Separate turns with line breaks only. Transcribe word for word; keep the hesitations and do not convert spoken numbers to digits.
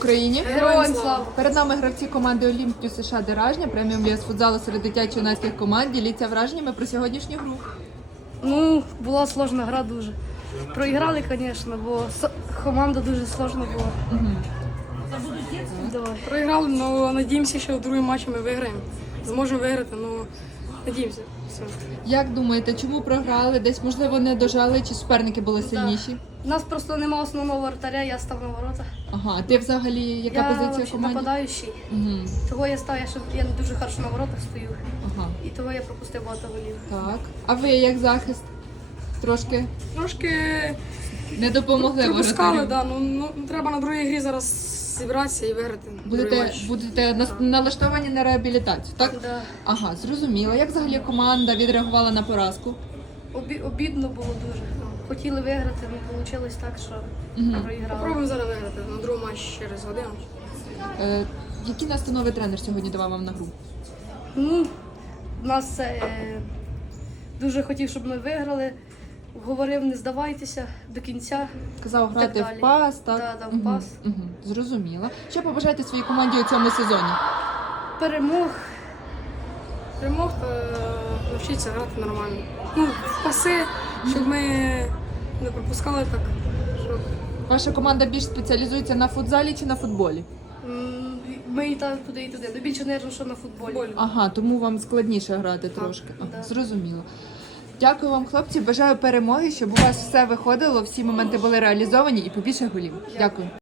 Україні.
Героям слава!
Перед нами гравці команди Олімпію США Деражня, преміум ліс футзалу серед дитячо-юнацьких команд. Діліться враженнями про сьогоднішню гру.
Ну, була сложна гра дуже. Проіграли, звісно, бо с- команда дуже сложна була.
Угу.
Давай.
Проіграли, але надіємося, що в другому матчі ми виграємо. Зможемо виграти, але надіємося. Все.
Як думаєте, чому програли? Десь, можливо, не дожали, чи суперники були сильніші?
У нас просто нема основного воротаря, я став на ворота.
Ага, а ти взагалі яка
я
позиція в
взагалі
команді?
нападаючий.
Угу.
Того я став, я, ще, я не дуже хорошо на воротах стою.
Ага,
І того я пропустив багато голів.
так. А ви як захист? Трошки
Трошки
не допомогли
пропускали,
воротарю?
да, ну, ну, треба на другій грі зараз зібратися і виграти. другий
Будете,
матч.
будете нас- налаштовані на реабілітацію, так?
Да.
Ага, зрозуміло. Як взагалі команда відреагувала на поразку?
Обі, обідно було дуже. Хотіли виграти, але вийшло так, що
Мгм.
проіграли.
Попробуємо зараз виграти на другому матчі через годину.
Е, які настанови тренер сьогодні давав вам на гру?
Ну, нас е, дуже хотів, щоб ми виграли. Говорив, не здавайтеся до кінця.
Казав грати
далі.
в пас, так?
Да, да, в
Мгм,
пас.
мгм. Зрозуміло. Що побажаєте своїй команді у цьому сезоні?
Перемог.
Перемог та навчитися грати нормально. Ну, в паси, щоб ми не пропускали так. Щоб...
Ваша команда більш спеціалізується на футзалі чи на футболі?
М, Ми і так туди, і туди. Ну, більше, мабуть, що на футболі.
Футболі.
Ага, тому вам складніше грати трошки. Ага,
да.
зрозуміло. Дякую вам, хлопці. Бажаю перемоги, щоб у вас все виходило, всі моменти були реалізовані і побільше голів. Дякую.